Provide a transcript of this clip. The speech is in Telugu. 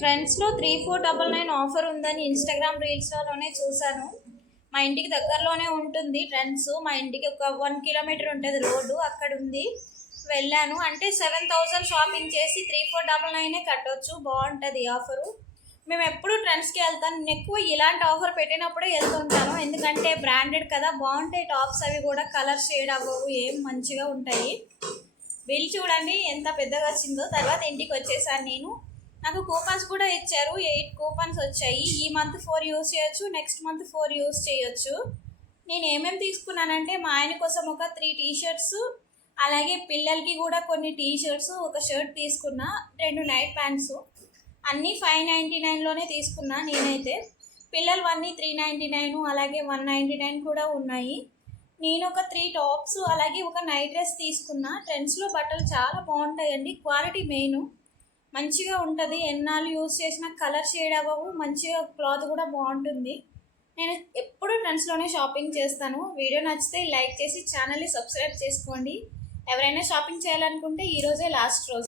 ట్రెండ్స్లో 3499 ఆఫర్ ఉందని ఇన్స్టాగ్రామ్ రీల్స్లోనే చూశాను. మా ఇంటికి దగ్గరలోనే ఉంటుంది ట్రెండ్స్. మా ఇంటికి ఒక 1 కిలోమీటర్ ఉంటుంది రోడ్డు, అక్కడ ఉంది. వెళ్ళాను. అంటే 7000 షాపింగ్ చేసి 3499 కట్టవచ్చు. బాగుంటుంది ఆఫరు. మేము ఎప్పుడు ట్రెండ్స్కి వెళ్తాను. నేను ఎక్కువ ఇలాంటి ఆఫర్ పెట్టినప్పుడే వెళ్తుంటాను, ఎందుకంటే బ్రాండెడ్ కదా, బాగుంటాయి టాప్స్. అవి కూడా కలర్ షేడ్ అవ్వవు, ఏం మంచిగా ఉంటాయి. బిల్ చూడండి ఎంత పెద్దగా వచ్చిందో. తర్వాత ఇంటికి వచ్చేసాను నేను. నాకు కూపన్స్ కూడా ఇచ్చారు, 8 కూపన్స్ వచ్చాయి. ఈ మంత్ 4 యూజ్ చేయొచ్చు, నెక్స్ట్ మంత్ 4 యూజ్ చేయొచ్చు. నేను ఏమేమి తీసుకున్నానంటే, మా ఆయన కోసం ఒక 3 టీషర్ట్స్, అలాగే పిల్లలకి కూడా కొన్ని టీషర్ట్స్, ఒక షర్ట్ తీసుకున్నా, 2 నైట్ ప్యాంట్స్. అన్నీ 599లోనే తీసుకున్నా నేనైతే. పిల్లలవన్నీ 399, అలాగే 199 కూడా ఉన్నాయి. నేను ఒక 3 టాప్స్, అలాగే ఒక నైట్ డ్రెస్ తీసుకున్నా. ట్రెండ్స్లో బట్టలు చాలా బాగుంటాయండి, క్వాలిటీ మెయిన్, మంచిగా ఉంటుంది. ఎన్నాళ్ళు యూజ్ చేసినా కలర్ షేడ్ అవ్వవు, మంచిగా క్లాత్ కూడా బాగుంటుంది. నేను ఎప్పుడు ట్రెండ్స్లోనే షాపింగ్ చేస్తాను. వీడియో నచ్చితే లైక్ చేసి ఛానల్ని సబ్స్క్రైబ్ చేసుకోండి. ఎవరైనా షాపింగ్ చేయాలనుకుంటే ఈరోజే లాస్ట్ రోజు.